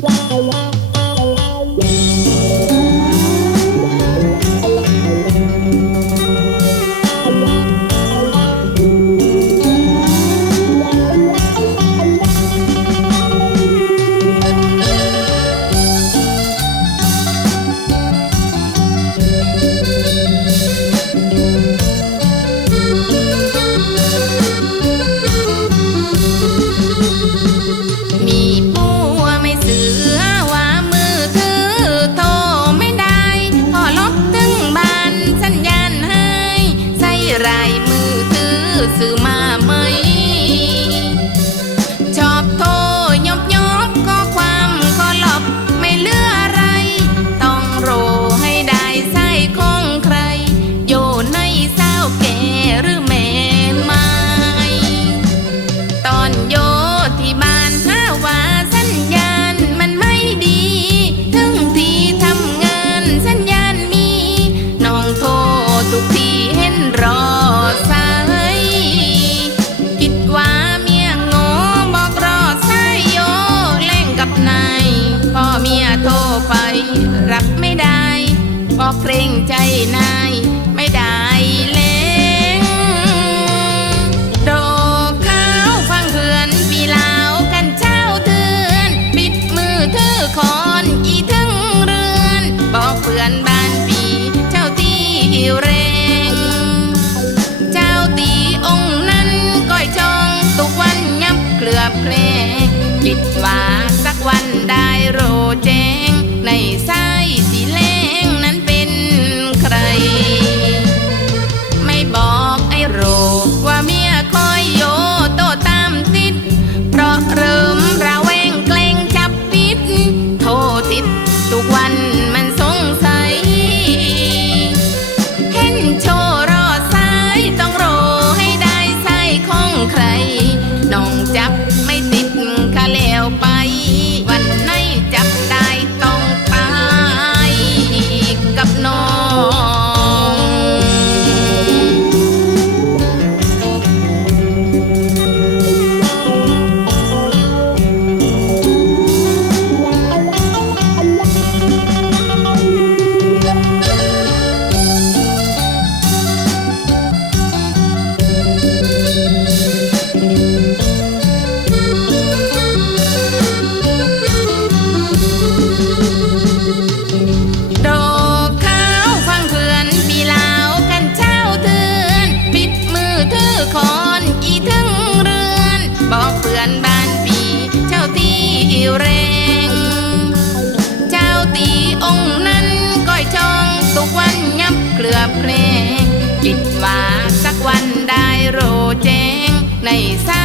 la la ไรมือตื้อซื้อมาไหม พ่อเมียโทรไป รับไม่ได้พ่อเกรงใจนายไม่ได้เล้งโดข้าวฟังเพื่อนปีลาวกันเช้าเตือนปิดมือถือของ ครอีทั้งเรือน บอกเพื่อนบ้านปี เจ้าตีแรง เจ้าตีองค์นั้นก้อยช่องทุกวันยับเกลือเพลงคิดว่าสักวันได้โรแจ้งในสา